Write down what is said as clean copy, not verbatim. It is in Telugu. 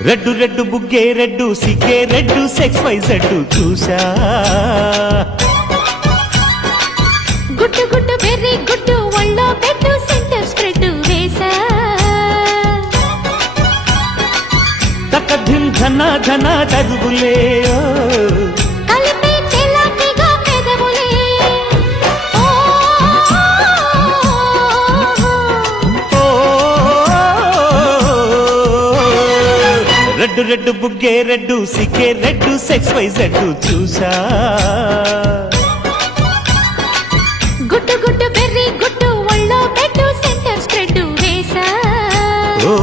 రెడ్డు రెడ్డు బుగ్గే రెడ్డు సిగ్గే రెడ్డు సెక్స్ వై జడ్డు చూసా గుట్టు గుట్టు బెర్రీ గుట్టు ఒళ్ళో పెట్టు సెంటర్ స్ప్రెడ్ వేసా తక ధిం ధన ధన తరుగులే కలిపే చెలాకిగా పెదవులే రెడ్డు రెడ్డు బుగ్గే రెడ్డు సిగ్గే రెడ్డు సెక్స్ వై జడ్డు చూసా గుట్టు గుట్టు బెర్రీ గుట్టు ఒళ్ళో పెట్టు సెంటర్ స్ప్రెడ్ వేసా ఓ